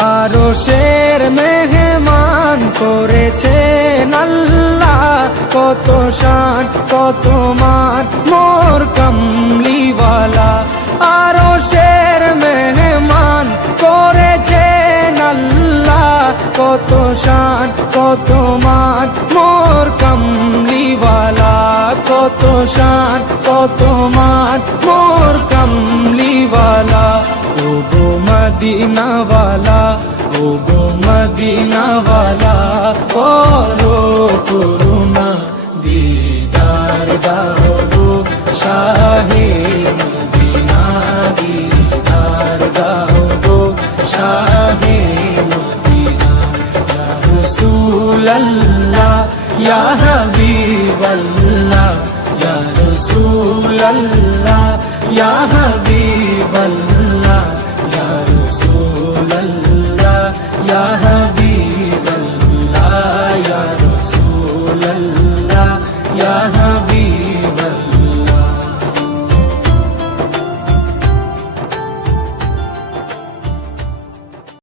আরশের মেহমান করেছেন আল্লাহ, কত শান কত মান মোর কামলিওয়ালা। আরশের মেহমান করেছেন আল্লাহ, কত শান কত মান মোর কামলিওয়ালা, কত শান কত মান মোর কামলিওয়ালা। ও গো মদিনাওয়ালা, ও গো মদিনাওয়ালা, করো করুণা দিদার দাও গো শাহে